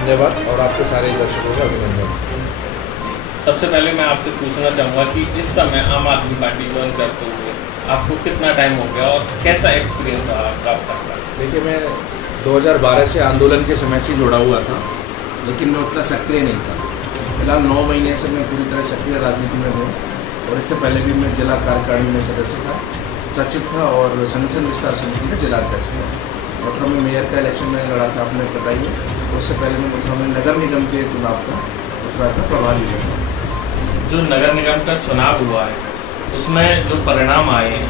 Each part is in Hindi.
धन्यवाद और आपके सारे दर्शकों का अभिनंदन। सबसे पहले मैं आपसे पूछना चाहूँगा कि इस समय आम आदमी पार्टी ज्वाइन करते हुए आपको कितना टाइम हो गया और कैसा एक्सपीरियंस रहा आपका अब तक का? देखिए, मैं 2012 से आंदोलन के समय से जुड़ा हुआ था, लेकिन मैं उतना सक्रिय नहीं था। फिलहाल 9 महीने से मैं पूरी तरह सक्रिय राजनीति में हूँ और इससे पहले भी मैं जिला कार्यकारिणी में सदस्य था, सचिव था और संगठन विस्तार समिति का जिला अध्यक्ष था। मथुरा में मेयर का इलेक्शन मैंने लड़ा था, आपने बताइए। उससे पहले मैं मथुरा में नगर निगम के चुनाव का मथुरा का प्रभारी रहा। जो नगर निगम का चुनाव हुआ है उसमें जो परिणाम आए हैं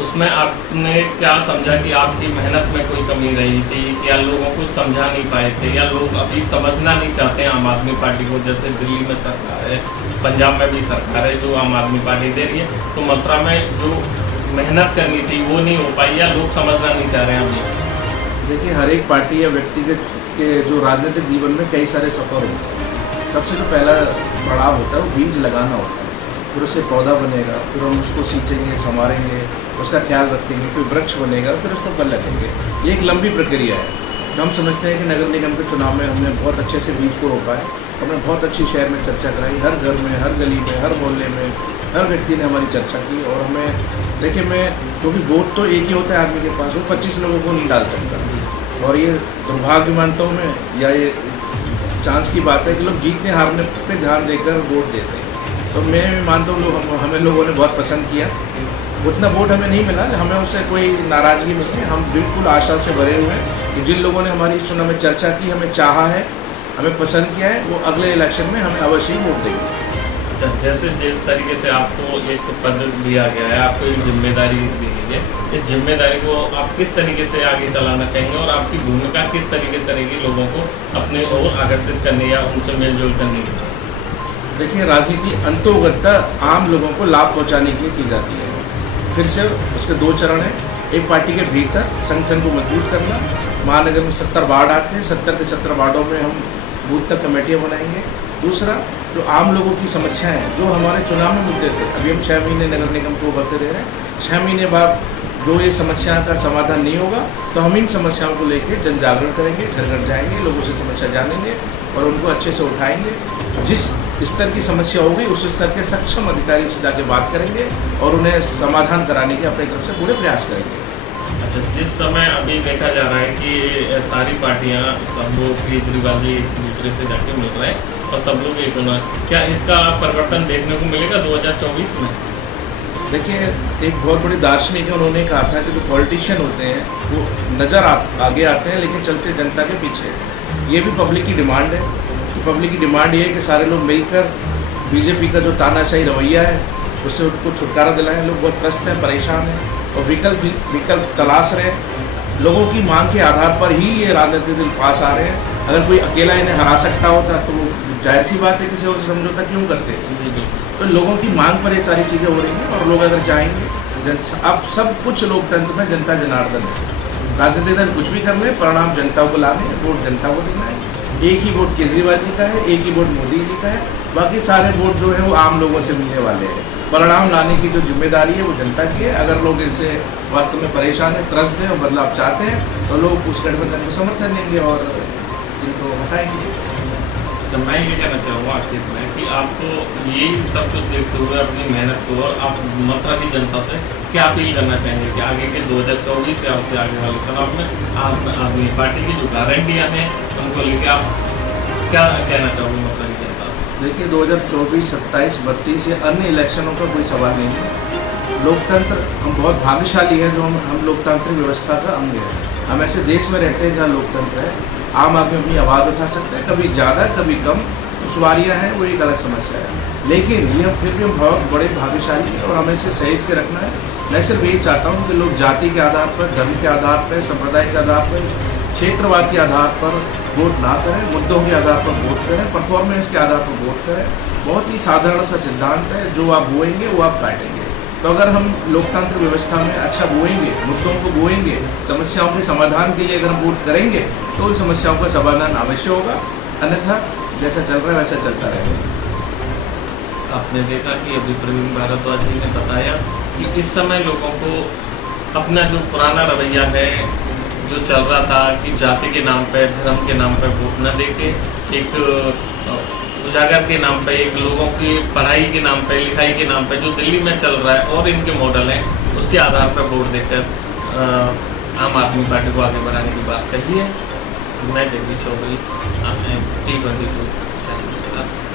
उसमें आपने क्या समझा कि आपकी मेहनत में कोई कमी रही थी, या लोगों को समझा नहीं पाए थे, या लोग अभी समझना नहीं चाहते आम आदमी पार्टी को? जैसे दिल्ली में सरकार है, पंजाब में भी सरकार है जो आम आदमी पार्टी दे रही है, तो मथुरा में जो मेहनत करनी थी वो नहीं हो पाई, या लोग समझना नहीं चाह रहे हैं अभी? देखिए, हर एक पार्टी या व्यक्तिगत के जो राजनीतिक जीवन में कई सारे सफ़र होते हैं। सबसे जो पहला पड़ाव होता है वो बीज लगाना होता है, फिर उससे पौधा बनेगा, फिर हम उसको सींचेंगे, संवारेंगे, उसका ख्याल रखेंगे, फिर वृक्ष बनेगा, फिर उसको फल लगेंगे। ये एक लंबी प्रक्रिया है। हम समझते हैं कि नगर निगम के चुनाव में हमने बहुत अच्छे से बीज को रोपा है, हमने बहुत अच्छी शहर में चर्चा कराई, हर घर में, हर गली में, हर मोहल्ले में, हर व्यक्ति ने हमारी चर्चा की। और हमें देखिए, मैं क्योंकि वोट तो एक ही होता है आदमी के पास, वो 25 लोगों को नहीं डाल सकता, और ये दुर्भाग्य मानता हूँ मैं, या ये चांस की बात है कि लोग जीतने हारने पे ध्यान देकर वोट देते हैं। तो मैं मानता हूँ हमें लोगों ने बहुत पसंद किया। उतना वोट हमें नहीं मिला, हमें उससे कोई नाराज़गी नहीं है। हम बिल्कुल आशा से भरे हुए हैं कि जिन लोगों ने हमारी इस चुनाव में चर्चा की, हमें चाहा है, हमें पसंद किया है, वो अगले इलेक्शन में हमें अवश्य ही वोट देंगे। अच्छा, जैसे जिस तरीके से आपको एक पद दिया गया है, आपको एक जिम्मेदारी दी गई है, इस जिम्मेदारी को आप किस तरीके से आगे चलाना चाहेंगे और आपकी भूमिका किस तरीके से रहेगी लोगों को अपने ओर आकर्षित करने या उनसे मेलजोल करने की? देखिए, राजनीति अंतोगत आम लोगों को लाभ पहुंचाने के लिए की जाती है। फिर से उसके 2 चरण हैं। एक, पार्टी के भीतर संगठन को मजबूत करना। महानगर में 70 वार्ड आते हैं, 70 के 70 वार्डों में हम बूथ तक कमेटियाँ बनाएंगे। दूसरा, जो आम लोगों की समस्याएं हैं, जो हमारे चुनाव में मुद्दे थे, अभी हम 6 महीने नगर निगम को भरते दे रहे हैं, 6 महीने बाद जो ये समस्या का समाधान नहीं होगा तो हम इन समस्याओं को लेकर जन जागरण करेंगे, घर घर जाएंगे, लोगों से समस्या जानेंगे और उनको अच्छे से उठाएंगे। जिस स्तर की समस्या होगी उस स्तर के सक्षम अधिकारी से जाके बात करेंगे और उन्हें समाधान कराने के अपनी तरफ से पूरे प्रयास करेंगे। अच्छा, जिस समय अभी देखा जा रहा है कि सारी पार्टियां, सब लोग केजरीवाल जी एक दूसरे से जाके मिल रहे हैं और सब लोग एक होना, क्या इसका परिवर्तन देखने को मिलेगा 2024 में? देखिए, एक बहुत बड़ी दार्शनिक है, उन्होंने कहा था कि जो पॉलिटिशियन होते हैं वो नज़र आगे आते हैं लेकिन चलते जनता के पीछे। ये भी पब्लिक की डिमांड है। पब्लिक की डिमांड ये है कि सारे लोग मिलकर बीजेपी का जो तानाशाही रवैया है उससे उनको छुटकारा दिलाएं। लोग बहुत त्रस्त हैं, परेशान हैं और विकल्प तलाश रहे हैं। लोगों की मांग के आधार पर ही ये राजनीतिक दल पास आ रहे हैं। अगर कोई अकेला इन्हें हरा सकता होता तो जाहिर सी बात है किसी और से समझौता क्यों करते हैं। तो लोगों की मांग पर ये सारी चीज़ें हो रही हैं और लोग अगर चाहेंगे, अब सब कुछ लोकतंत्र में जनता जनार्दन है। राजनीतिक दल कुछ भी कर ले, परिणाम जनता को लाने हैं, वोट जनता को देना है। एक ही वोट केजरीवाल जी का है, एक ही वोट मोदी जी का है, बाकी सारे वोट जो है वो आम लोगों से मिलने वाले हैं। परिणाम लाने की जो जिम्मेदारी है वो जनता की है। अगर लोग इनसे वास्तव में परेशान हैं, त्रस्त हैं और बदलाव चाहते हैं तो लोग उस गठबंधन को समर्थन देंगे और इनको हटाएंगे। जब मैं ये कहना चाहूँगा आखिर में कि आपको यही सब कुछ देखते हुए अपनी मेहनत को और आप मथुरा की जनता से क्या अपील करना चाहेंगे कि आगे के 2024 या उससे आगे वाले चुनाव में आप आदमी पार्टी की जो गारंटियाँ हैं उनको लेके आप क्या कहना चाहोगे मथुरा की जनता से? देखिए, 2024, 27, 32 या अन्य इलेक्शनों का कोई सवाल नहीं है। लोकतंत्र, हम बहुत भाग्यशाली हैं जो हम लोकतांत्रिक व्यवस्था का अंग है। हम ऐसे देश में रहते हैं जहाँ लोकतंत्र है, आम आदमी अपनी आवाज़ उठा सकते हैं, कभी ज़्यादा कभी कम, दुश्वारियाँ हैं, वो एक अलग समस्या है। लेकिन ये फिर भी हम बहुत बड़े भाग्यशाली हैं और हमें इसे सहेज के रखना है। मैं सिर्फ यही चाहता हूँ कि लोग जाति के आधार पर, धर्म के आधार पर, संप्रदाय के आधार पर, क्षेत्रवाद के आधार पर वोट ना करें, मुद्दों के आधार पर वोट करें, परफॉर्मेंस के आधार पर वोट करें। बहुत ही साधारण सा सिद्धांत है, जो आप बोएंगे वो आप काटेंगे। तो अगर हम लोकतंत्र व्यवस्था में अच्छा बोएंगे, मुद्दों को बोएंगे, समस्याओं के समाधान के लिए अगर हम वोट करेंगे तो उन समस्याओं का समाधान अवश्य होगा। अन्यथा जैसा चल रहा है वैसा चलता रहेगा। आपने देखा कि अभी प्रवीण भारद्वाज जी ने बताया कि इस समय लोगों को अपना जो पुराना रवैया है जो चल रहा था कि जाति के नाम पे, धर्म के नाम पे वोट न देके एक उजागर के नाम पे, एक लोगों की पढ़ाई के नाम पे, लिखाई के नाम पे जो दिल्ली में चल रहा है और इनके मॉडल हैं, उसके आधार पर वोट देकर आम आदमी पार्टी को आगे बढ़ाने की बात कही है। मैं जगदीश चौधरी, T22 चैनल से।